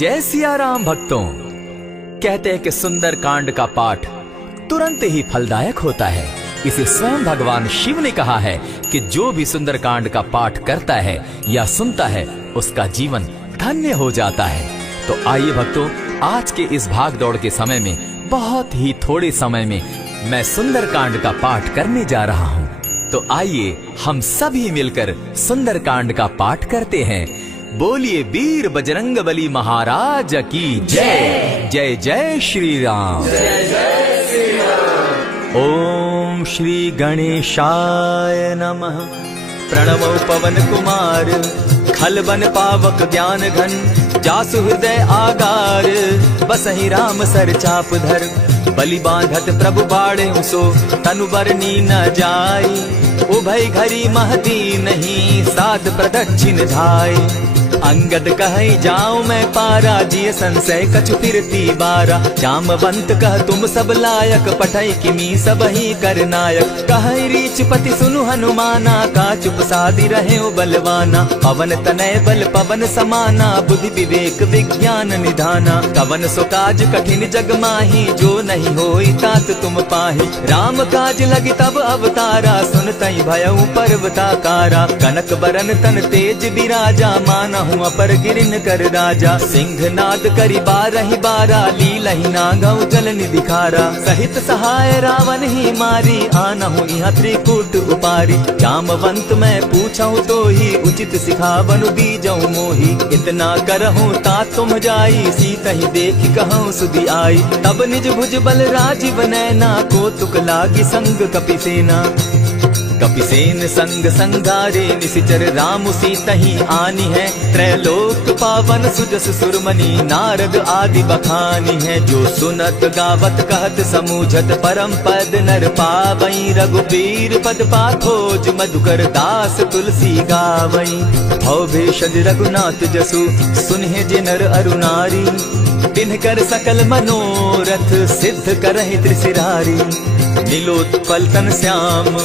जय सिया राम भक्तों। कहते हैं कि सुंदर कांड का पाठ तुरंत ही फलदायक होता है। इसे स्वयं भगवान शिव ने कहा है कि जो भी सुंदर कांड का पाठ करता है या सुनता है उसका जीवन धन्य हो जाता है। तो आइए भक्तों, आज के इस भाग दौड़ के समय में बहुत ही थोड़े समय में मैं सुंदर कांड का पाठ करने जा रहा हूँ। तो आइए हम सभी मिलकर सुंदर कांड का पाठ करते हैं। बोलिए वीर बजरंगबली महाराज की जय। जय जय श्री राम। जय जय श्री राम। ओम श्री गणेशाय नमः। प्रणवो पवन कुमार खल बन पावक ज्ञान घन जासु हृदय आगार बसहि राम सर चाप धर बलि बांधत प्रभु बाढ़े सो तनु बरनी न जाई उभय घरी महती नहीं साध प्रदक्षिण धाय अंगद कहे जाऊं मैं पारा जिय संशय कछु फिरती बारा जामवंत कह तुम सब लायक पठै किमी सब ही कर नायक कहे रीच पति सुनु हनुमाना का चुप सादी रहे बलवाना पवन तनय बल पवन समाना बुद्धि विवेक विज्ञान निधाना कवन सो काज कठिन जग माही जो नहीं होई तात तुम पाही राम काज लगी तब अवतारा सुन तई भयउ पर्वताकारा कनक बरन तन तेज विराजा माना अपर गिरिन कर राजा सिंह नाद करी बारहि बारा लीलहि नागौ जल निधिखारा सहित सहाय रावण ही मारी आनहु इहाँ त्रिकूट उपारी जामवंत मैं पूछऊं तो ही उचित सिखावनु बीजऊ मोही इतना करहूं ता तुम जाई सीतहि देखि कहूं सुधि आई तब निज भुज बल राजीव नैना को तुक लागी संग कपिसेना कपिसेन संग संगारे निशिचर राम सीतहि आनी है त्रैलोक पावन सुजस सुरमणि नारद आदि बखानी है जो सुनत गावत कहत समूझत परम पद नर पावई रघुबीर पद पाथोज मधुकर दास तुलसी गावई भव भेषज रघुनाथ जसु सुनहि जे नर अरु नारी तिनकर सकल मनोरथ सिद्ध करहि त्रिशिरारी नीलोत्पल तन श्याम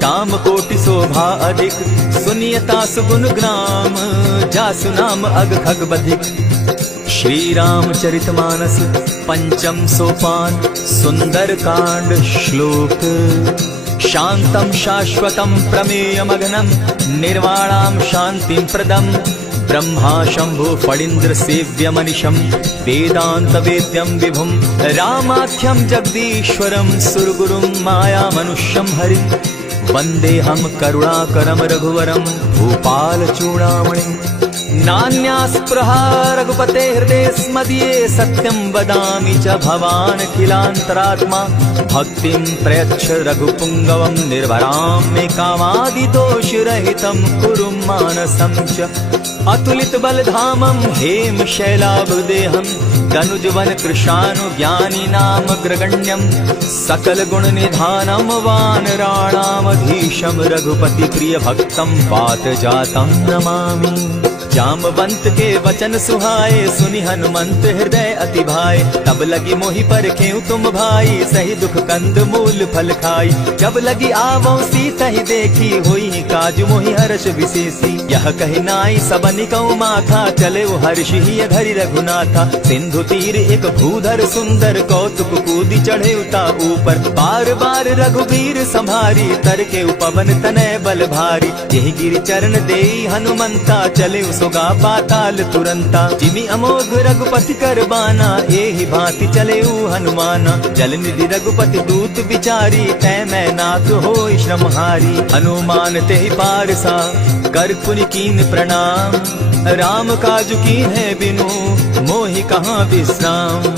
काम कोटि शोभा अधिक सुनियता सुगुण ग्राम जासु नाम अग खग बधिक। श्री रामचरितमानस पंचम सोपान सुंदर कांड श्लोक शांतम शाश्वतम प्रमेयमघनम निर्वाणाम शांतिं प्रदम ब्रह्मा शंभु फणीन्द्र सेव्य मनिशम वेदांत वेद्यम विभुम रामाख्यम जगदीश्वरम सुरगुरुम माया मनुष्यम हरिम वंदे हम करुणाकरम रघुवरम भूपाल चूड़ामणि नान्यास्पृहा रघुपते हृदय स्मदीये सत्यं वदामि च भवान् अखिलान्तरात्मा भक्तिं प्रयच्छ रघुपुङ्गवं निर्भरां मे कामादिदोषरहितं कुरु मानसं च अतुलित बलधामं हेम शैलाभदेहं तनुजवन कृशानु ज्ञानी नाम ग्रगण्यं सकल गुण निधानं वानराणामधीशं रघुपति प्रिय भक्तं पात जातं नमामि। जामवंत के वचन सुहाए सुनि हनुमंत हृदय अति भाए तब लगी मोहि परखेउ तुम भाई सही दुख कंद मूल फल खाई जब लगी आवो सीतहि देखी होई काज मोहि हर्ष विशेषी यह कहि नाई सबनि कौ माथा चले हर्ष ही धरि रघुनाथा सिंधु तीर एक भूधर सुंदर कौतुक कूदी चढ़े उता ऊपर बार बार रघुबीर संभारी तर के पवन तनय बल भारी यही गिरि चरण देई हनुमंता चले सोगा पाताल तुरंता जिमि अमोघ रघुपति कर बाना एहि भांति चले हनुमाना जल निधि रघुपति दूत बिचारी तै मैं नाथ होई श्रमहारी हनुमान तेहि पारसा कर पुनि कीन प्रणाम राम काजु कीन है बिनु मोहि कहाँ विश्राम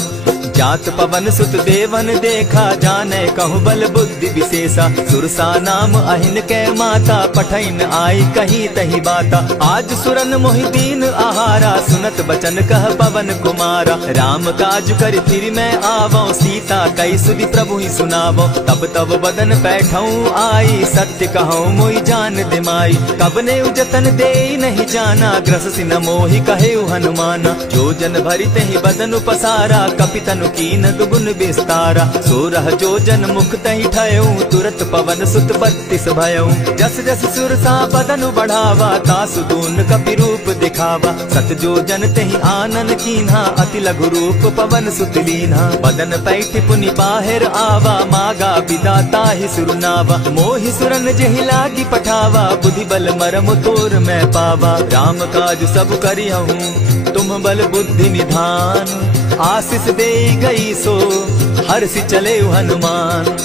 जात पवन सुत देवन देखा जाने कहु बल बुद्धि विशेषा सुरसा नाम अहिन कै माता पठैन आई कही तही बाता आज सुरन मोहि दीन आहारा सुनत बचन कह पवन कुमारा राम काज कर फिर मैं आवो सीता कई सुधि प्रभु ही सुनावो तब तब बदन बैठऊं आई सत्य कहूँ मोहि जान दिमाई कब ने जतन दे नहीं जाना ग्रस सिन मोहि कहे हनुमाना जो जन भरित ही बदन पसारा कपितनु कीन दुगुन विस्तारा। 16 जोजन मुख तहि ठयऊ, तुरत पवन सुत 32 भयऊ। जस जस सुरसा बदन बढ़ावा, तासु दून कपि रूप दिखावा। 7 जोजन तेहि आनन कीन्हा, अति लघु रूप पवन सुत लीन्हा। बदन पैठ पुनि बाहिर आवा, मागा बिदा ताहि सुरनावा। मोहि सुरन जेहि लागी पठावा, बुद्धि बल मरम तोर मैं पावा। राम काज सब करिहूँ, तुम बल बुद्धि निधान। आशीष दे गई सो हर्षि चले हनुमान।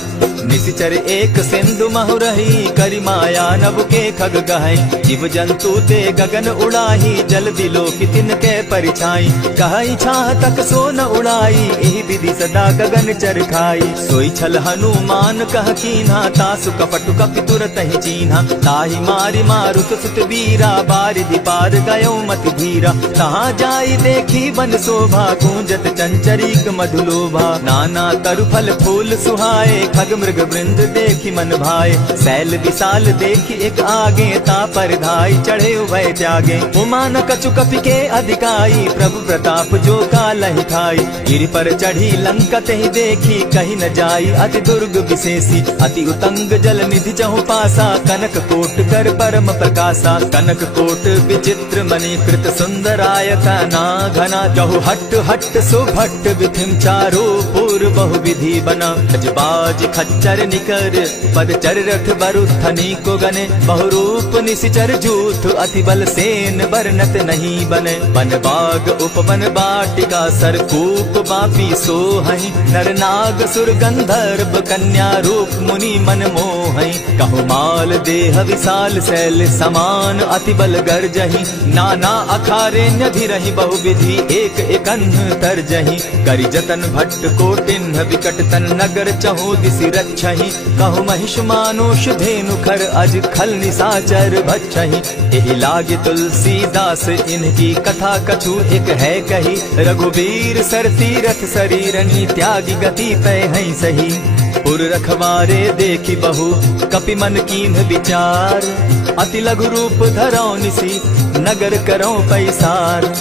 निशिचर एक सिंधु महु रही, करि माया नभ के खग गहई। जीव जंतु ते गगन उड़ाही, जल दिलो कि तिनके परिछाई। कहई छाह तक सो न उड़ाई, एहि विधि सदा गगन चर खाई। सोई छल हनुमान कह कीन्हा, तासु कपटु कपि तुरत ही चीन्हा। ताहि मारि मारुत सुत वीरा, बारिधि पार गयो मति धीरा। तहाँ जाई देखी बन शोभा, गूंजत चंचरीक मधुलोभा। नाना तरु फल फूल सुहाए, खग मृग वृंद देखी मन भाए। सैल विशाल देखी एक आगे, ता पर धाई चढ़े भय त्यागे। उमान कछु कपि के अधिकाई, प्रभु प्रताप जो कालहि खाई। गिरि पर चढ़ी लंका तेहि देखी, कहीं न जाई अति दुर्ग विशेषी। अति उतंग जल निधि जहु पासा, कनक कोट कर परम प्रकाशा। कनक कोट विचित्र मणि कृत सुंदरायता ना घना। जहु हट हट सुभट विधिम चारो पूर्व बहु विधि बना। अजबाज खच्चर निकर पदचर रथ बरुथनी को गने। बहुरूप निशिचर जूथ अति बल सेन बरनत नहीं बने। वन बाग उपवन बाटिका सरकूप बापी सोहई। नर नाग सुर गंधर्व कन्या रूप मुनि मन मोहई। कहु माल देह विशाल शैल समान, अति बल गर्जही। नाना अखारे न्यधिरहि बहुविधि, एक एकन्ह तरजही। करि जतन भट्ट कोटिन्ह विकट तन नगर, चहु दिसि रक्षहि। कहु महिष मानुष धेनु खर, अज खल निसाचर भक्षहि। एहि लागे तुलसीदास इनकी कथा, कछु एक है कही। रघुबीर सर तीरथ शरीरनि, त्यागी गति तय है सही। पुर रखवारे देखी बहु, कपि मन कीन्ह विचार। अति लघु रूप धरौ निसी, नगर करौ पैसार।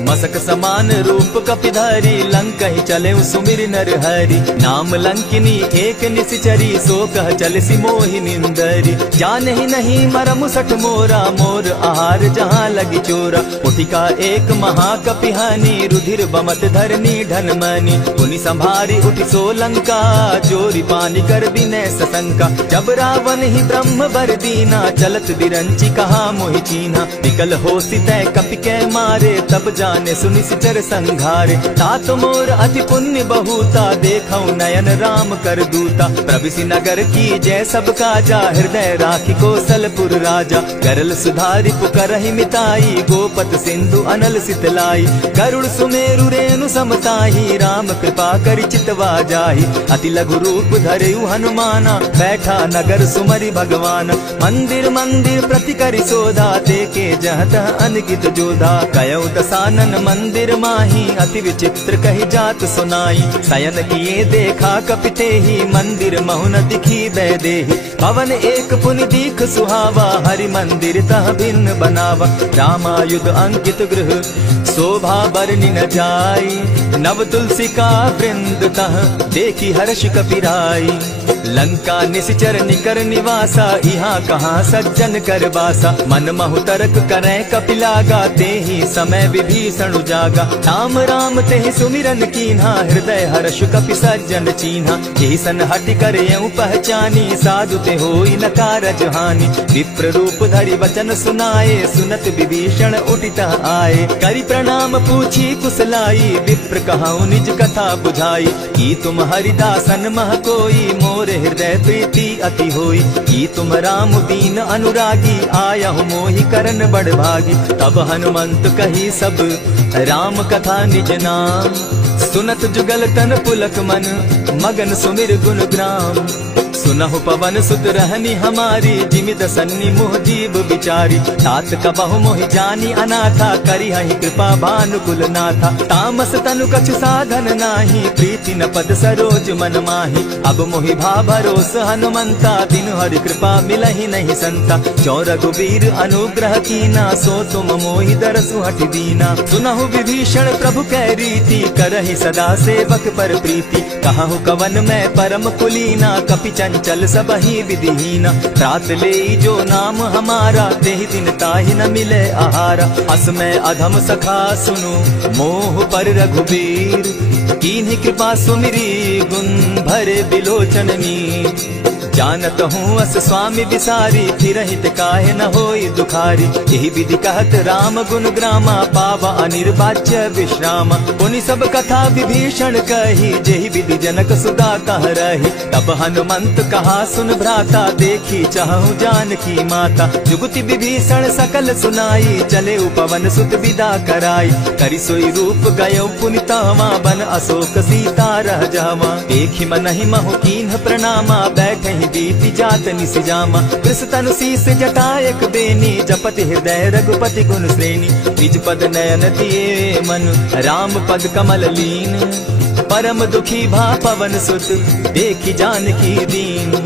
मसक समान रूप कपिधारी, लंक ही चले सुमिर नर हरि। नाम लंकिनी एक निशिचरी, सो कह चल सी मोहि निंदरी। जान ही नहीं मरम सठ मोरा, मोर आहार जहाँ लगी चोरा। उठिका एक महाकपिहानी, रुधिर बमत धरनी ढन मनी। पुनि संभारी उठि सो लंका, जोरी पानी कर बिनै सशंका। जब रावण ही ब्रह्म बर दीना, चलत बिरंची कहा मोहि चीन्हा। निकल हो सितै कपि कै मारे, तब जाने सुनिश्चर संघारे। तात मोर अति पुण्य बहुता, देखौ नयन राम कर दूता। प्रविशि नगर की जय सब काजा, हृदय राखी कौशलपुर राजा। करल सुधारि पुकरहि मिताई, गोपत सिंधु अनल सितलाई। गरुड़ सुमेरु रेणु समताही, राम कृपा करि चितवा जाहि। अति लघु रूप धरयु हनुमाना, बैठा नगर सुमरि भगवान। मंदिर मंदिर प्रति करि सोधा, देखे जहत अनगित जोधा। कयौ दसानन मंदिर माही, अति विचित्र कही जात सुनाई। शयन किए देखा कपिते ही, मंदिर महुन दिखी बैदेही। भवन एक पुनि दीख सुहावा, हरि मंदिर तह भिन्न बनावा। रामायुध अंकित गृह, शोभा बरनि न जाई। नव तुलसी का वृंद तह, देखी हर्ष कपिराई। लंका निशिचर निकर निवासा, यहाँ कहाँ सज्जन कर बासा। मन महु तरक करै कपिलागा, तेहि समय विभीषण जागा। राम राम तेहि सुमिरन कीन्हा, हृदय हर्ष कपि सज्जन चीन्हा। एहि सन हटि करयउ पहचानी, साधु ते होई न कारज हानि। विप्र रूप धरि वचन सुनाए, सुनत विभीषण उठित आए। करि प्रणाम पूछी कुशलाई, विप्र कहौ निज कथा बुझाई। की तुम हरिदासन मह कोई, मोर हृदय प्रीति अति होई। की तुम राम दीन अनुरागी, आयहु मोहि करन बड़ भागी। तब हनुमंत कही सब राम कथा निज नाम। सुनत जुगल तन पुलक मन, मगन सुमिर गुण ग्राम। सुनहु पवन सुत रहनी हमारी, जिमित सन्नी मोह जीव विचारी। तात कबहु मोहि जानी अनाथा, करी हहि कृपा भानुकुल नाथा। तामस तनु कछु साधन नाही, प्रीति न पद सरोज मन माही। अब मोहि भा भरोस हनुमंता, दिन हरि कृपा मिलहि नहीं संता। जो रघुबीर अनुग्रह कीना, सो तुम मोहि दरसु हठि दीना। सुनहु विभीषण प्रभु कै रीति, करहि सदा सेवक पर प्रीति। कहु कवन मैं परम कुलीना, कपि चंचल सबहि विधिहीना। रात ले जो नाम हमारा, तेहि दिन ताहि न मिले आहारा। अस मैं अधम सखा सुनु, मोह पर रघुबीर। कीन्ही कृपा सुमिरी, गुण भरे बिलोचन नीर। जानत हूँ अस स्वामी विसारी, फिरहित काहे न होई दुखारी। यही विधि कहत राम गुण ग्रामा, पावा अनिर्वाच्य विश्रामा। पुनि सब कथा विभीषण कही, जेहि विधि जनक सुदा कह रही। तब हनुमंत कहा सुन भ्राता, देखी चाहूं जानकी माता। जुगति विभीषण सकल सुनाई, चले पवन सुत विदा कराई। करि सोई रूप गयो पुनि तावा, बन अशोक सीता रह जावा। देखि मनहि महु कीन्ह प्रणामा, बैठहि बीति जात निस जामा। कृष तनु शीस जटायक बेनी, जपति हृदय रघुपति गुण श्रेणी। निज पद नयन दिए मन, राम पद कमल लीन। परम दुखी भा पवन सुत, देखि जानकी दीन।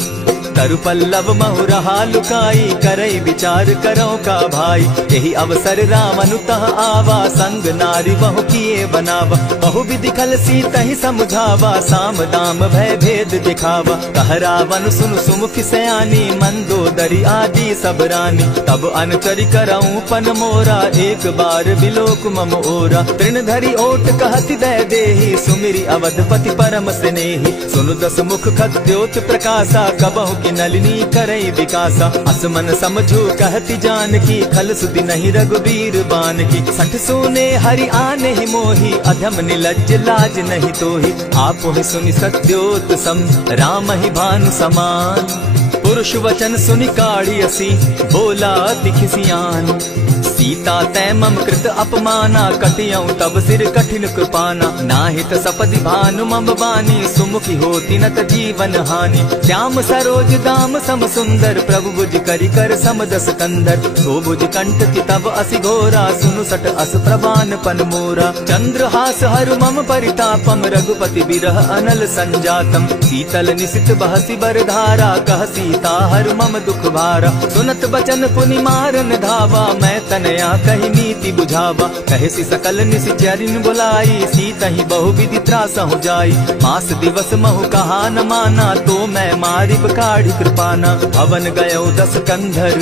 तरु पल्लव महु रहा लुकाई, करई विचार करो का भाई। यही अवसर रावण तह आवा, संग नारी बहु किए बनावा। बहु विधि खल सीतहि समझावा, साम दाम भय भेद दिखावा। कह रावण सुन सुमुख सयानी, मंदोदरी आदि सब रानी। तब अनुचरि करऊं पन मोरा, एक बार बिलोक मम ओरा। तृण धरि ओट कहति दय देहि, सुमिरि अवधपति परम स्नेही। सुनु दस मुख खद्योत प्रकाशा, कबहु की नलिनी करई विकासा। असमन समझो कहती जानकी, खल सुधि नहीं रघुबीर बान की। सठ सोने हरि आने ही मोही, अधम निलज्ज लाज नहीं तोही। आप ही सुनि सत्योत सम, राम ही भानु समान। पुरुष वचन सुनि काढ़ियसी, बोला तिखिसियान। सीता तै मम कृत अपमाना, कटियऊ तब सिर कठिन कृपाना। नाहित सपदि भानु मम बानी, सुमुखी होती नत जीवन हानि। श्याम सरोज दाम सम सुंदर, प्रभु भुज करि कर सम दस कंदर। सो भुज कंठ की तब असि घोरा, सुनु सट अस प्रवान पन मोरा। चंद्रहास हरु मम परितापम, रघुपति बिरह अनल संजातम। शीतल निशित बहसी बर धारा, कह सीता हरु मम दुख भारा। सुनत बचन पुनि मारन धावा, मैं तनया कही नीति बुझावा। कहे सी सकल निश्चरिन बुलाई, सीतहि बहु विधि त्रास हो जाई। मास दिवस महु कहा न माना, तो मैं मारिब काढ़ी कृपाना। भवन गयो दस कंधर,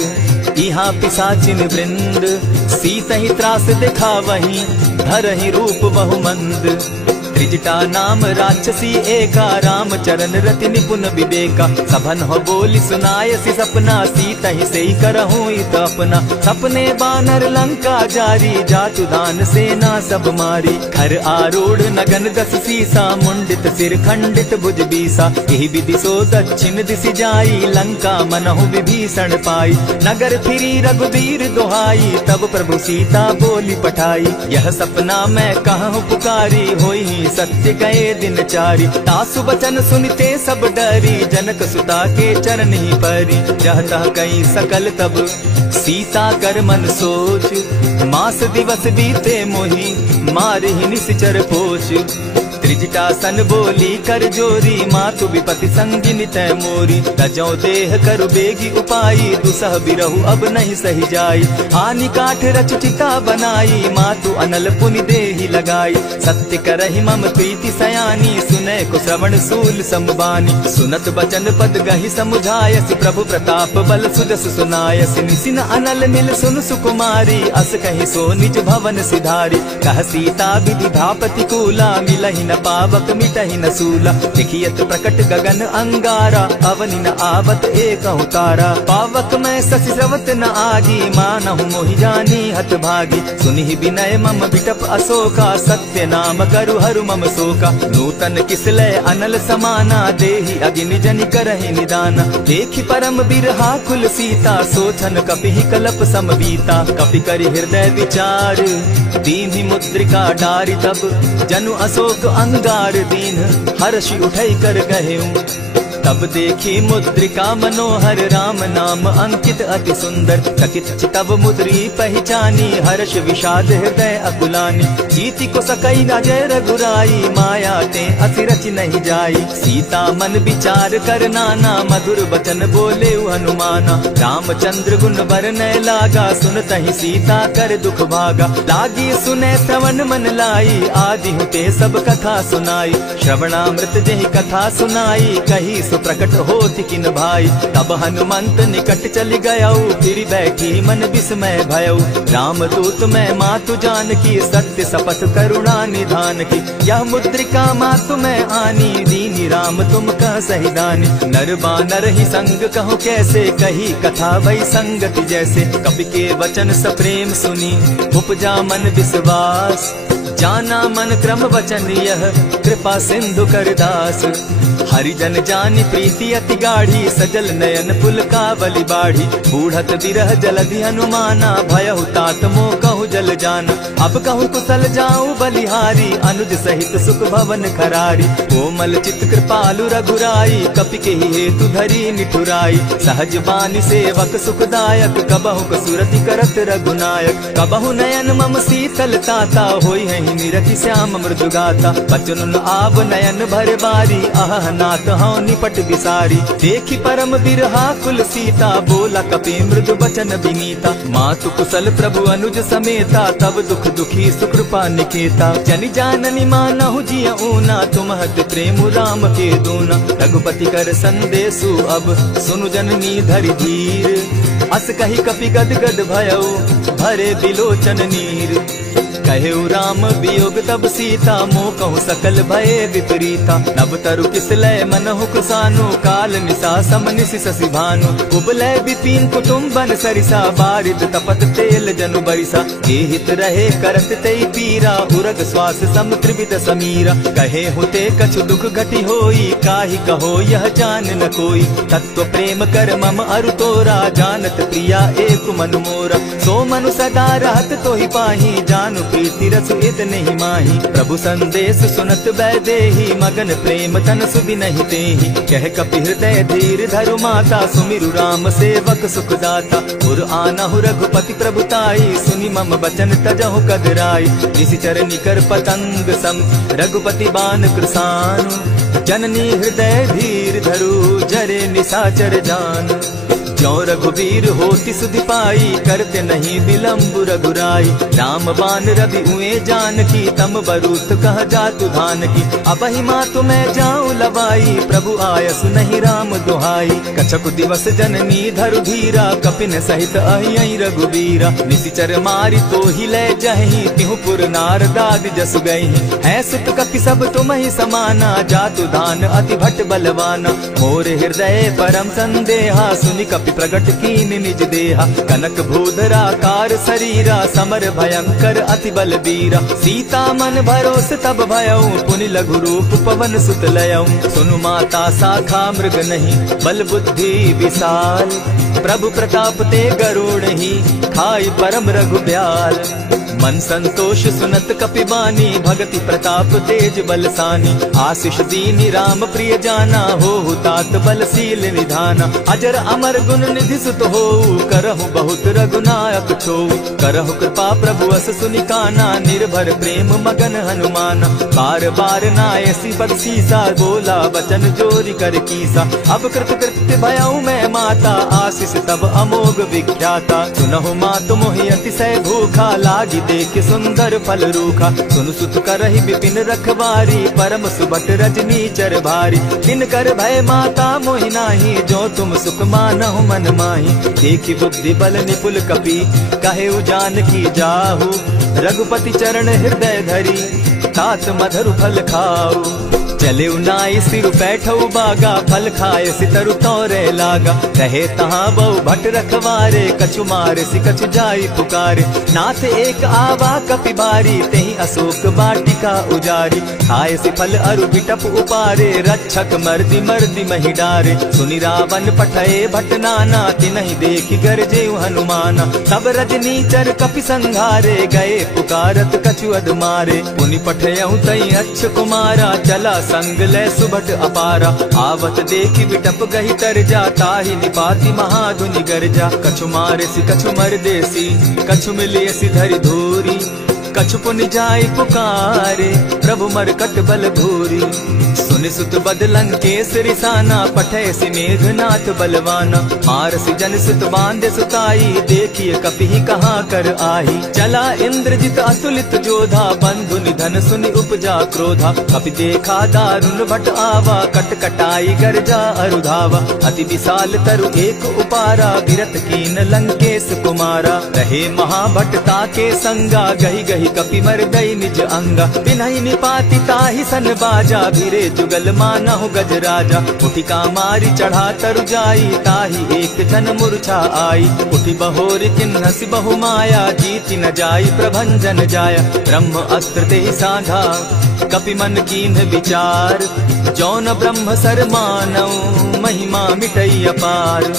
इहाँ पिशाचिन वृंद। सीतहि त्रास दिखावहि, धरहि रूप बहु मंद। त्रिजटा नाम राक्षसी एका, राम चरण रति निपुण विवेका। सभन हो बोली सुनायसी सपना, सीतहि सेई करहूँ इत अपना। सपने बानर लंका जारी, जातु दान सेना सब मारी। खर आरूढ़ नगन दस सीसा, मुंडित सिर खंडित भुज बीसा। यही विधि सो दक्षिण दिशि जाई, लंका मनहु विभीषण पाई। नगर फिरी रघुबीर दुहाई, तब प्रभु सीता बोली पठाई। यह सपना मैं कहूँ पुकारी, होई सत्य गए दिन चारी। तासु बचन सुनते सब डरी, जनक सुता के चरण ही परी। जहता कई सकल तब सीता कर मन सोच, मास दिवस बीते मोही, मारे ही निश्चर पोच। त्रिजटा सन बोली कर जोरी, मातु विपति संगिनी तै मोरी। तजौ देह करु बेगी उपाई, दुसह बिरहु अब नहीं सही जाई। हानि काठ रच चिता बनाई, मातु अनल पुनि देहि लगाई। सत्य करहि मम प्रीति सयानी, सुनै को श्रवण सूल समबानी। सुनत बचन पद गहि समुझायसि, प्रभु प्रताप बल सुजस सुनायसि। निसिन अनल मिल सुन सुकुमारी, अस कहि सो निज भवन सिधारी। कह सीता विधि धापति कूला, मिलहि न पावक मिटहि न सूला। देखियत प्रकट गगन अंगारा, अवनि न आवत एकहु तारा। पावक मैं शशि स्रवत न आगी, मानहु मोहि जानी हत भागी। सुनिहि विनय मम बिटप अशोका, सत्य नाम करु हरु मम शोका। नूतन किसलय अनल समाना, देहि अगिनि जनि करहि निदाना। देखि परम बिरहा कुल सीता, सोचन कपिहि कलप सम बीता। कपि करि हृदय विचार, दीन्हि मुद्रिका डारि तब। जनु अशोक अंगार दीन, हर्षि उठै कर गहेऊ। तब देखी मुद्रिका मनोहर राम नाम अंकित अति सुंदर। चकित चितव मुद्री पहचानी हर्ष विषाद हृदय अकुलानी। जीति को सकई न जय रघुराई माया ते अति रच नहीं जाई। सीता मन विचार कर नाना मधुर बचन बोले हनुमाना। रामचंद्र गुण बरनय लागा सुनतहि सीता कर दुख भागा। लागी सुने श्रवण मन लाई आदि हुते सब कथा सुनाई। श्रवणामृत जेहि कथा सुनाई कही सो प्रकट होति किन भाई। तब हनुमंत निकट चली गयऊ फिर बैठी मन विस्मय भयऊ। राम दूत मैं मातु जान की सत्य शपथ करुणा निधान की। यह मुद्रिका मातु मैं आनी दीनी राम तुम कह सही दानी। नर बानर ही संग कहो कैसे कही कथा वही संगति जैसे। कपि के वचन सप्रेम सुनी उपजा मन विश्वास। जाना मन क्रम वचन यह कृपा सिंधु कर दास। हरिजन जानी प्रीति अति गाढ़ी सजल नयन पुलकावली बाढ़ी। बूढ़त विरह जलधि हनुमाना भयहु तात मोह कहु जल जाना। अब कहु कुशल जाऊं बलिहारी अनुज सहित सुख भवन खरारी। कोमल चित कृपालु रघुराई कपि के ही हेतु धरी निठुराई। सहज बानी सेवक सुखदायक कबहु कसुरति करत रघुनायक। कबहु नयन मम शीतल ताता होई है निरखि श्याम मृदुगाता। बचन आव नयन भर बारी आह नाथ हौ निपट विसारी। देखी परम बिरहा कुल सीता बोला कपि मृदु बचन विनीता। मातु कुशल प्रभु अनुज समेता तब दुख दुखी सुकृपा निकेता। जनि जाननी मानहु जिय ऊना तुम्हत प्रेम राम के दूना। रघुपति कर संदेशु अब सुनु जननी धरि धीर। अस कही कपि गद गद भयऊ भरे बिलोचन नीर। कहेउ राम वियोग तब सीता मोह कहु सकल भय विपरीता। नभ तरु किसलय मनहु कुसानु काल निशा समनिशि शशि भानु। उबलय विपिन कुटुम्बन सरिसा बारिद तपत तेल जनु बरिसा। के हित रहे करत तेई पीरा उरग श्वास सम त्रिविध समीरा। कहे हुते कछु दुख घटी होई काहि कहो यह जान न कोई। तत्व प्रेम कर मम अरु तोरा जानत प्रिया एक मनु मोरा। सो मनु सदा रहत तोहि पाही जानु प्रीति रस इतने ही माही। प्रभु संदेश सुनत वैदेही मगन प्रेम तन सुबि नहीं तेहि। कह कपि हृदय धीर धरु माता सुमिरु राम सेवक सुखदाता। उर आनहु रघुपति प्रभुताई सुनि मम बचन तजहु कदराई। निशिचर निकर पतंग सम रघुपति बान कृसानु। जननी हृदय धीर धरु जरे निशाचर जान। जो रघुवीर होति सुधि पाई करते नहीं विलम्ब रघुराई। राम बान रवि उए जानकी तम बरूत कह जातु धान की। अबहि मातु मैं जाऊं लवाई प्रभु आयसु नहीं राम दुहाई। कछक दिवस जननी धरु धीरा कपिन सहित अहियहि रघुवीरा। निशिचर मारि तो ही लय जहि तिहु पुर नारदादि जसु गई। है सुत कपि सब तुम ही समाना जातु धान अति भट बलवाना। मोर हृदय परम संदेहा सुनि कपि प्रगट कीन निज देहा। कनक भूधराकार शरीरा समर भयंकर अति बल बीरा। सीता मन भरोस तब भयऊ पुनि लघु रूप पवन सुत लयऊ। सुनु माता शाखा मृग नहीं बल बुद्धि विशाल। प्रभु प्रताप ते गरुड़ ही खाई परम रघुब्याल। मन संतोष सुनत कपि बानी भगति प्रताप तेज बलसानी। आशीष दीनी राम प्रिय जाना हो तात बलशील निधाना। अजर अमर गुण निधि सुत हो करहु बहुत रघुनायक छो। करहु कृपा प्रभु अस सुनि काना निर्भर प्रेम मगन हनुमाना। बार बार नायसी पद सीसा बोला बचन जोरी कर कीसा। अब कृत कृत्य भयऊ मैं माता आशीष तब अमोघ विख्याता। सुनहु मातु मोहि अतिशय भूखा लागी देख सुंदर फल रूखा। सुनु सुत करहि विपिन रखवारी परम सुबट रजनी चर भारी। किन कर भय माता मोहि नाही जो तुम सुख मानहु मन माही। देखी बुद्धि बल निपुल कपि कहेउ जानकी जाहु। रघुपति चरण हृदय धरी तात मधुर फल खाऊ। चले नाई सिर बैठऊ बागा फल खाए सितरु तोरे लागा। कहे तहाँ बहु भट रखवारे कछु मारे सि कछु जाई पुकारे। नाथ एक आवा कपि बारी तेहि अशोक वाटिका उजारी। खाए सि फल अरु बिटप उपारे रक्षक मर्दि मर्दि महि डारे। सुनि रावण पठये भट नाना तिनहि देखि गरजेउ हनुमाना। तब रजनीचर कपि संघारे गए पुकारत कछु अध मारे। पुनि पठयउ तई अच्छ कुमारा चला संग ले सुभट अपारा। आवत देखी बिटप गही तर जाता ही निपाति महाधुनि गर्जा। कछु मारे सी कछु मर देसी, कछु मिले सी धरि धूरी। कछु पुनि जाय पुकारे, प्रभु मरकट बल भूरी। सुनि सुत बदलन के सिरिसाना, पठे सि मेघनाथ बलवाना। मारसि जन सुत बांधे सुताई, देखिए कपि कहाँ कर आही। चला इंद्रजित अतुलित जोधा, बंधु निधन सुनि उपजा क्रोधा। कपि देखा दारुण भट आवा, कट कटाई गर्जा अरुधावा। अति विशाल तरु एक उपारा, विरत कीन लंकेश कुमारा। रहे महाभट ताके संगा, गही गही कपि मर्दई निज अंगा। बिनहि निपाति ताहि सन बाजा, भिरे जुगल मानहु गजराजा। उठिका मारी चढ़ा तरु जाई, ताहि एक जन मूर्छा आई। उठि बहोर किन्हसि बहु माया, जीति न जाई प्रभंजन जाया। ब्रह्म अस्त्र तेहि साधा, कपि मन कीन्ह विचार। जौन ब्रह्म सर मानौ, महिमा मिटई अपार।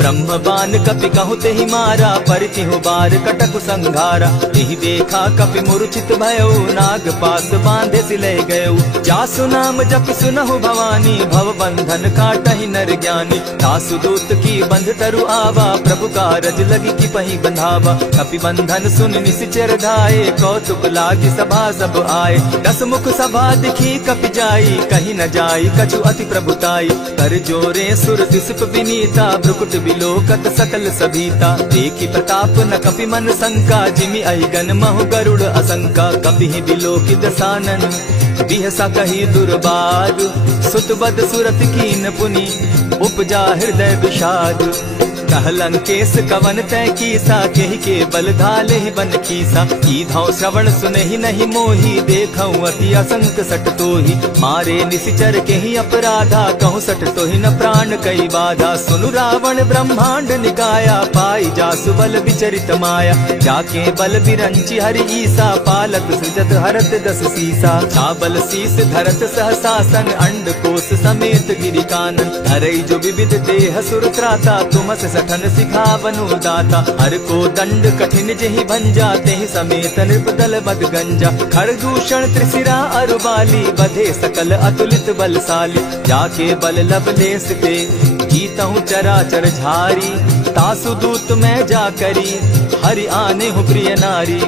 ब्रह्म बान कपि कहु तेहि मारा, परितिहु बार कटक संघारा। तेहि देखा कपि मूर्छित भयो, नाग पास बांधे सिले गयो। जासु नाम जपि सुनहु भवानी, भव बंधन काटहि नर ज्ञानी। तासु दूत की बंध तरु आवा, प्रभु कारज लगी की पही बंधावा। कपि बंधन सुन निसिचर धाये, कौतुक लागी सभा सब आए। दस मुख सभा दिखी कपि जाई, कहीं न जाई कछु अति प्रभुताई। कर जोरे सुर दिसप विनीता, भ्रुकुट बिलोकत सकल सभीता। देखी प्रताप न कपि मन शंका, जिमि अहिगन महु गरुड़ असंका। कपि बिलोकी दसानन, बिहसा कही दुर्बाद। सुत बद सुरत कीन पुनि, उपजा हृदय विषाद। कह लंकेश कवन तै कीसा, केहि के बल धाले ही बन कीसा। ईधौ श्रवण सुनहि नहीं मोही, देखऊं अति असंक सट तोही। मारे निसिचर केहि अपराधा, कहूँ सट तोहि न प्राण कई बाधा। सुनु रावण ब्रह्मांड निकाया, पाई जासु बल विचरित माया। जाके बल बिरंची हरि ईसा, पालत सृजत हरत दस सीसा। चाबल शीस धरत सहसासन, अंड कोश समेत गिरि कानन। धरई जो विविध देह सुर त्राता, तुमस सठन सिखावनु दाता। हर को दंड कठिन जेहि भंजा, तेहि समेत नृपदल बद गंजा। खरदूषण त्रिशिरा अरुबाली, बधे सकल अतुलित बलशाली। जाके बल लवलेस ते, जीतहु चराचर झारी। तासु दूत मैं जा करी, हरि आने हूँ प्रिय नारी।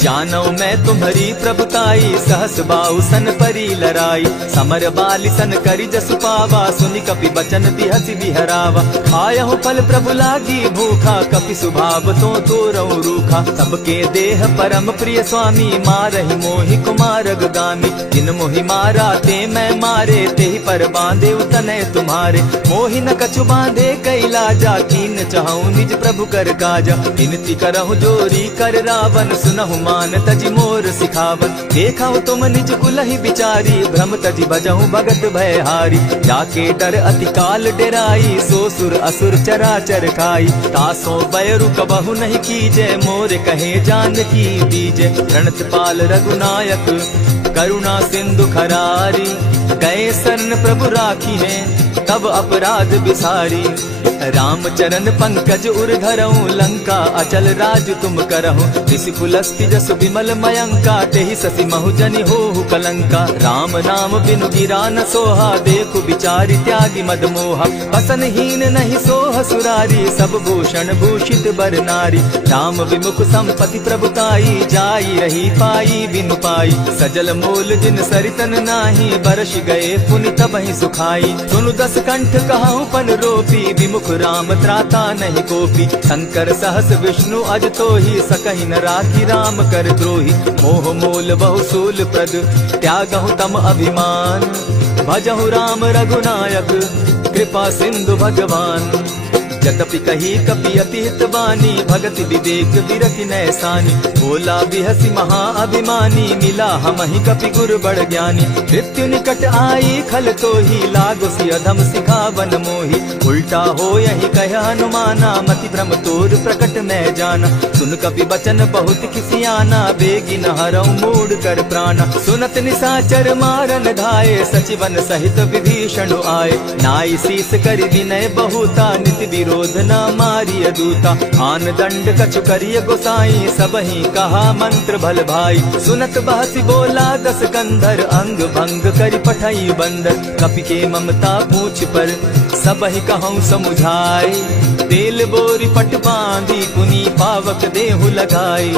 जानौ मैं तुम्हारी प्रभुताई, सहस बाहु सन परी लराई। समर बाली सन करी जसु पावा, सुनि कपि बचन बिहसि बिहरावा। खायहु फल प्रभु लागी भूखा, कपि सुभाव तो तोरऊ रूखा। सबके देह परम प्रिय स्वामी, मारहि मोहि कुमारग गामी। जिन मोहि मारा ते मैं मारे, तेहि पर बांधे उतने तुम्हारे। मोहि न कछु बांधे कैलाजा, कीन चाहूं निज प्रभु कर काजा। विनती करहु जोरी कर रावण, सुनहु मान तजि मोर सिखावन। देखा तुम निज कुलहि बिचारी, भ्रम तजि भजहु भगत भयहारी। जाके डर अति काल डेराई, सो सुर असुर चराचर खाई। तासो बैरु कबहु नहीं कीजे, मोर कहे जानकी दीजे। प्रणत पाल रघुनायक, करुणा सिंधु खरारी। गए शरण प्रभु राखी है, तब अपराध बिसारी। राम चरण पंकज उर धरऊं, लंका अचल राज तुम करहु। ऋषि पुलस्ति जस विमल मयंका, तेहि ससि महु जनि होहु कलंका। राम नाम बिनु गिरा न सोहा, देखु बिचारी त्यागी मद मोहा। बसन हीन नहीं सोह सुरारी, सब भूषण भूषित बर नारी। राम विमुख संपति प्रभुताई, जाई रही पाई बिनु पाई। सजल मोल जिन सरितन नाही, बरस गए पुनि तबहि सुखाई। सुनु दस कंठ कहूँ पन रोपी, विमुख राम त्राता नहीं कोपी। शंकर सहस विष्णु अज तो ही, सकहि न राखी राम कर द्रोही। मोह मोल बहु सूल प्रद, त्यागहु तम अभिमान। भजहु राम रघुनायक, कृपा सिंधु भगवान। जतपि कही कपि अति हितवानी, भगति विवेक विरति नैसानी। बोला बिहसि महा अभिमानी, मिला हमहि कपि गुर बड़ ज्ञानी। मृत्यु निकट आई खल तोही, लागोसि अधम सिखावन मोही। उल्टा हो यही कह हनुमाना, मति भ्रम तोर प्रकट मैं जाना। सुन कपि बचन बहुत किसियाना, बेगी न हरऊ मूढ़ कर प्राणा। सुनत निसाचर मारन धाये, सचिवन सहित विभीषण आए। नाई शीस करि विनय बहुता, नित विरोध क्रोध न मारिय दूता। आन दंड कछु करिय गोसाई, सबहि कहा मंत्र भल भाई। सुनत बहसी बोला दस कंधर, अंग भंग करि पठई बंदर। कपि के ममता पूछ पर, सबहि कहूँ समुझाई। तेल बोरी पट बांधी, पुनि पावक देहु लगाई।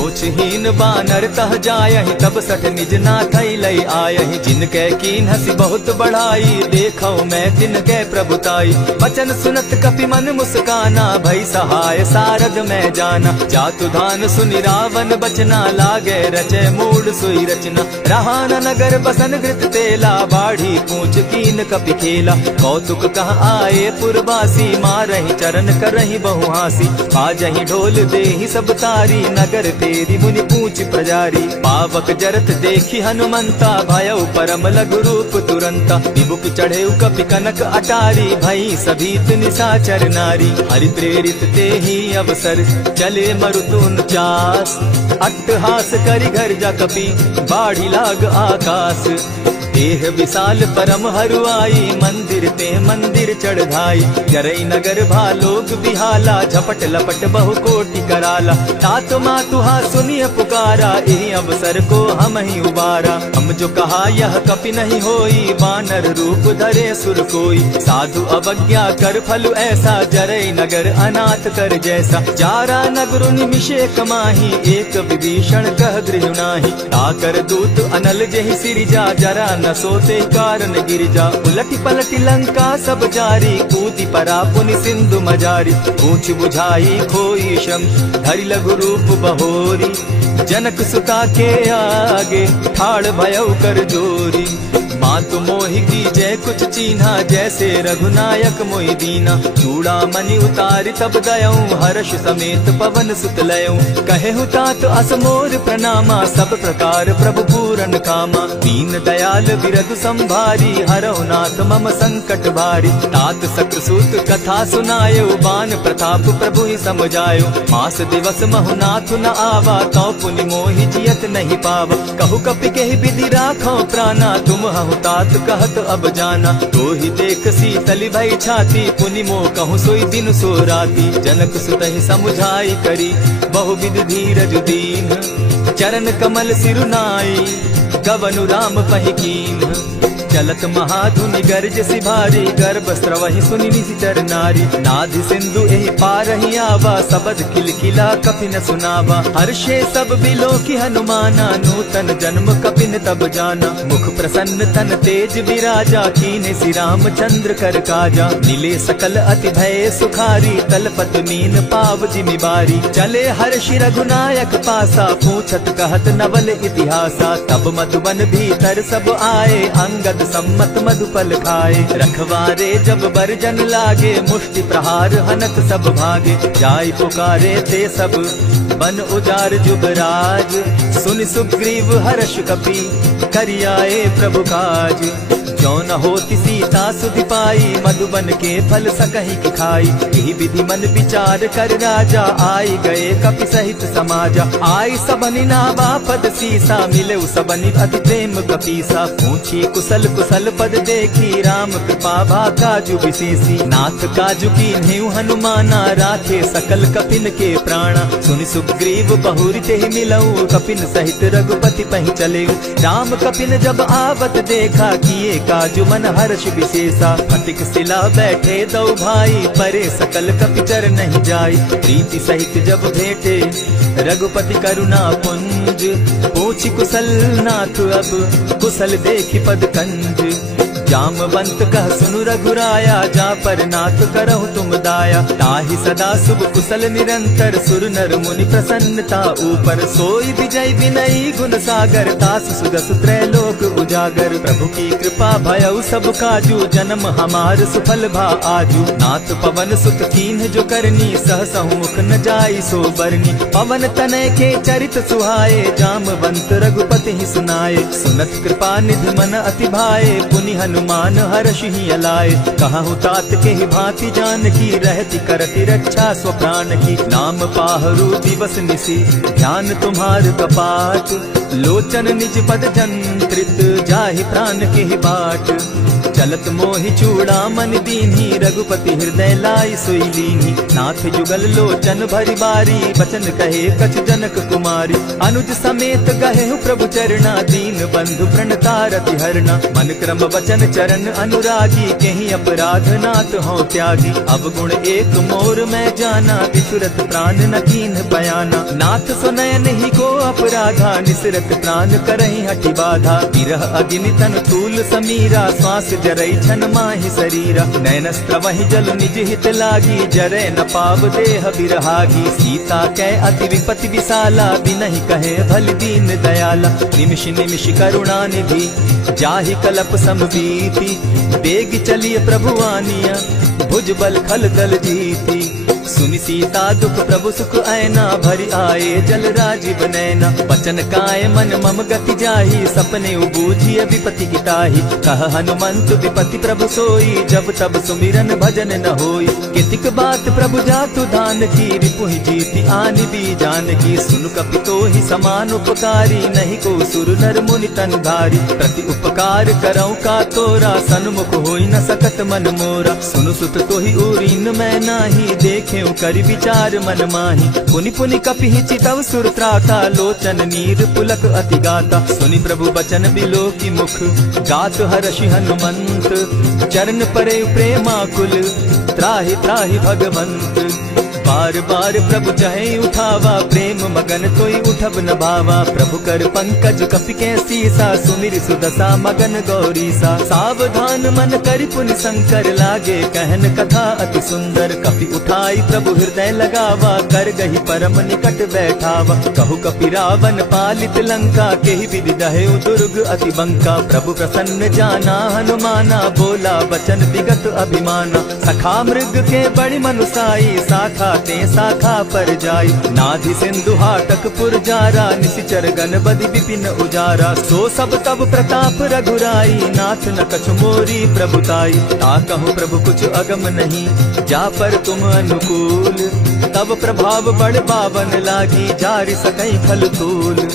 ओछहीन बानर तह जायहि, तब सठ निज नाथई लई आयहि। जिनके कीन हसी बहुत बढ़ाई, देखौ मैं तिनके प्रभुताई। वचन सुनत कपि मन मुस्काना, भई सहाय सारद मैं जाना। जातु धान सुनि रावण बचना, लागे रचे मूड सोई रचना। रहा न नगर बसन घृत तेला, बाढ़ी पूछ कीन कपि खेला। कौतुक कह आए पुरवासी, मारहि चरण करहि बहु हासी। बाजहि ढोल देहि सब तारी, नगर तेरी मुनि पूछ प्रजारी। पावक जरत देखी हनुमंता, भयउ परम लघु रूप तुरंता। विमुख चढ़े कपि कनक अटारी, भई सभीत निशाचर नारी। हरि प्रेरित ते ही अवसर, चले मरुतुन चास। अट्टहास करि घर जा कपि, बाढ़ी लाग आकाश। देह विशाल परम हरुआई, मंदिर ते मंदिर चढ़ाई। जरई नगर भालोग बिहाला, झपट लपट बहु कोटि कराला। तात मातुहा सुनिय पुकारा, यही अवसर को हम ही उबारा। हम जो कहा यह कपि नहीं होई, वानर रूप धरे सुर कोई। साधु अवज्ञा कर फल ऐसा, जरई नगर अनाथ कर जैसा। जारा नगर निमिषे कमाही, एक विभीषण कह गृह नाही। ताकर दूत अनल जहि सिरिजा, जरा न सोते कारण गिरिजा। उलटी पलटी लंका सब जारी, कूदी परा पुनि सिंधु मजारी। पूछ बुझाई खोई श्रम, धरि लघु रूप बहोरी। जनक सुता के आगे, ठाड़ भयउ कर जोरी। मातु मोहि की जय कुछ चीन्हा, जैसे रघुनायक मोहि दीना। चूड़ा मणि उतारि तब दयऊं, हर्ष समेत पवन सुत लयऊं। कहे तात असमोर प्रणामा, सब प्रकार प्रभु पूरन कामा। दीन दयाल बिरधु संभारी, हरौ नाथ मम संकट भारी। तात सक्रसूत कथा सुनायो, बान प्रताप प्रभु ही समझायो। मास दिवस महु नाथ न आवा, तौ पुनि मोहि जियत नहीं पावा। कहु कपि केहि विधि राखो प्राणा, तुम हहु तात कहत अब जाना। तो ही देख शीतल भई छाती, पुनि मोह कहूँ सोई दिन सो राती। जनक सुतहि समुझाई करी, बहु विधि धीरज दीन। चरण कमल सिरुनाई, गवनु राम पहि कीन। चलत महाधुनि गर्ज सिभारी, गर्भ स्रवहि सुनि निशिचर नारी। नाधि सिंधु एहि पारहि आवा, सबद खिलखिला कपि न सुनावा। हर्षे सब बिलो की हनुमाना, नूतन जन्म कपि न तब जाना। मुख प्रसन्न तन तेज विराजा, कीने श्री रामचंद्र कर काजा। मिले सकल अति भय सुखारी, तलपत मीन पाव जिमि बारी। चले हर्षि रघुनायक पासा, पूछत कहत नवल इतिहासा। तब मधुबन भीतर सब आए, अंगद सम्मत मधुफल खाए। रखवारे जब बरजन लागे, मुष्टि प्रहार हनत सब भागे। जाय पुकारे ते सब, बन उजार जुबराज। सुनि सुग्रीव हर्ष कपि, करियाए प्रभु काज। जो न होती सीता सुधि पाई, मधुबन के फल सकहि की खाई। यही विधि मन विचार कर राजा, आई गए कपि सहित समाजा। आई सबनि नावा पद सीसा, मिले सबनि अति प्रेम कपीसा। पूछी कुशल कुशल पद देखी, राम कृपा भा काजु विशेषी। नाथ काजु कीन्हेउ हनुमाना, राखे सकल कपिन के प्राणा। सुनि सुग्रीव बहुरि तेहि मिलऊ, कपिन सहित रघुपति पहि चलेऊ। राम कपिन जब आवत देखा, किए काजु मन हर्ष विशेषा। फटिक सिला बैठे दो भाई, परे सकल कपिचर नहीं जाई। प्रीति सहित जब भेटे, रघुपति करुणा पुंज। पूछ कुशल नाथ अब, कुशल देखि पद कंज। जामवंत कह सुनु रघुराया, जा पर नाथ करहु तुम दाया। ताहि सदा शुभ कुशल निरंतर, सुर नर मुनि प्रसन्नता ऊपर। सोई विजय विनयी गुण सागर, तास सुदस त्रैलोक उजागर। प्रभु की कृपा भयउ सब काजू, जन्म हमार सुफल भा आजू। नाथ पवन सुत कीन्ह जो करनी, सहसहु मुख न जाई सो बरनी। पवन तनय के चरित सुहाए, जामवंत रघुपति ही सुनाए। सुनत कृपा निधि मन अति भाए, पुनि हनुमान हर्ष ही अलाए। कहु तात के ही भांति जान की, रहती करती रक्षा स्व प्राण की। नाम पाहरु दिवस निसी, ध्यान तुम्हार कपाट। लोचन निज पद जंत्रित, जाहि प्राण के ही बाट। चलत मोहि चूड़ामन दीन्ही, रघुपति हृदय लाई सोई लीन्ही। नाथ जुगल लोचन भरी बारी, बचन कहे कछ जनक कुमारी। अनुज समेत गहे प्रभु चरणा, दीन बंधु प्रणतारति हरना। मन क्रम वचन चरण अनुरागी, कहीं अपराध नाथ हो त्यागी। अब गुण एक मोर मैं जाना, बिसुरत प्राण न कीन बयाना। नाथ सुनयन ही को अपराधा, निसरत प्राण करहि हठि बाधा। विरह अग्नि तन तूल समीरा, श्वास जरई छन माहि शरीरा। नैनस्त्र वहि जल निज हित लागी, जरै न पाव देह बिरहागी। सीता कै अति विपति विशाला, बिनहि कहे भल दीन दयाला। निमिष निमिष करुणा निधि, जाहि कलप समबीति। बेग चलिए प्रभु आनिया, भुज बल खल दल जीती। सुनि सीता दुख प्रभु सुख ऐना, भरि आए जल राजीव नैना। बचन काय मन मम गति जाहि, सपने बूझिय विपति गिताहि। कह हनुमंत विपति प्रभु सोई, जब तब सुमिरन भजन न होई। कितिक बात प्रभु जातु धान की, रिपुहि जीति आनि दी जानकी। सुन कपि तोहि समान उपकारी, नहीं को सुर नर मुनि तन धारी। प्रति उपकार करऊं का तोरा, सन्मुख होई न सकत मन मोरा। सुनु सुत तोहि उरीन मैं नाही, देखे करि विचार मन माही। पुनि पुनि कपिहि चितव सुर त्राता, लोचन नीर पुलक अति गाता। सुनि प्रभु बचन बिलो की मुख, गात हर्षि हनुमंत। चरण परे प्रेमाकुल, त्राहि त्राहि भगवंत। बार बार प्रभु चहे उठावा, प्रेम मगन तोई उठब न भावा। प्रभु कर पंकज कपि के सीसा, सुमिर सुदशा मगन गौरीसा। सावधान मन करि पुनि शंकर, लागे कहन कथा अति सुंदर। कपि उठाई प्रभु हृदय लगावा, कर गही परम निकट बैठावा। कहु कपि रावण पालित लंका, केहि विधि दहेउ दुर्ग अति बंका। प्रभु प्रसन्न जाना हनुमाना, बोला बचन विगत अभिमाना। सखा मृग के बड़ि मनुसाई, साखा ते शाखा पर जाई। नाधि सिंधु हाटक पुर जारा, निशिचर गण बदि विपिन उजारा। सो सब तब प्रताप रघुराई, नाथ न कछु मोरी प्रभुताई। ताकहु प्रभु कुछ अगम नहीं, जा पर तुम अनुकूल। तब प्रभाव बड़ पावन लागी, जारि सकई फल तूल।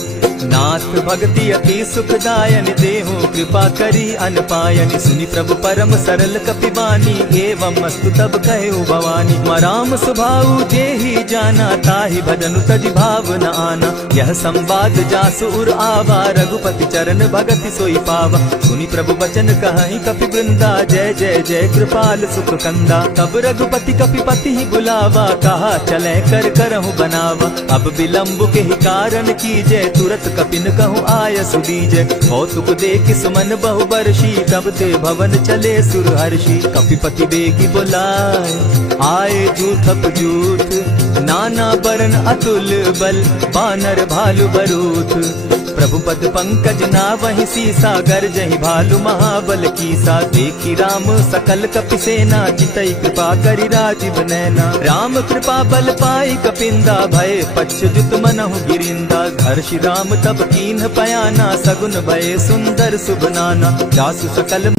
नाथ भक्ति अति सुखदायन, देहु कृपा करी अनपायनि। सुनि प्रभु परम सरल कपिबानी, एवं मस्तु तब कहु भवानी। मराम सुभाऊ जेहि जाना, ताहि भजनु तजि भाव न आना। यह संवाद जासु उर आवा, रघुपति चरण भगति सोई पावा। सुनि प्रभु बचन कहि कपि वृंदा, जय जय जय कृपाल सुख कंदा। तब रघुपति कपिपति ही बुलावा, कहा चले कर करहु बनावा। अब विलम्ब के ही कारण कीजय, तुरत कपिन कहूँ आय सुदीजय। कौतुक देख सुमन बहु बरसी, तब ते भवन चले सुर हर्षि। कपिपति बेगी बुलाए, आए जूथप जूथ। नाना बरन अतुल बल, बानर भालु बरूथ। प्रभु पद पंकज नावहि सीसा, गरजहि भालु महाबल कीसा। देखि राम सकल कपि सेना, चितई कृपा करि राजीव नैना। राम कृपा बल पाई कपिंदा, भय पच्युत मनहु गिरिंदा। हर्षि राम तब कीन्ह पयाना, सगुन भय सुंदर शुभ नाना। जासु सकल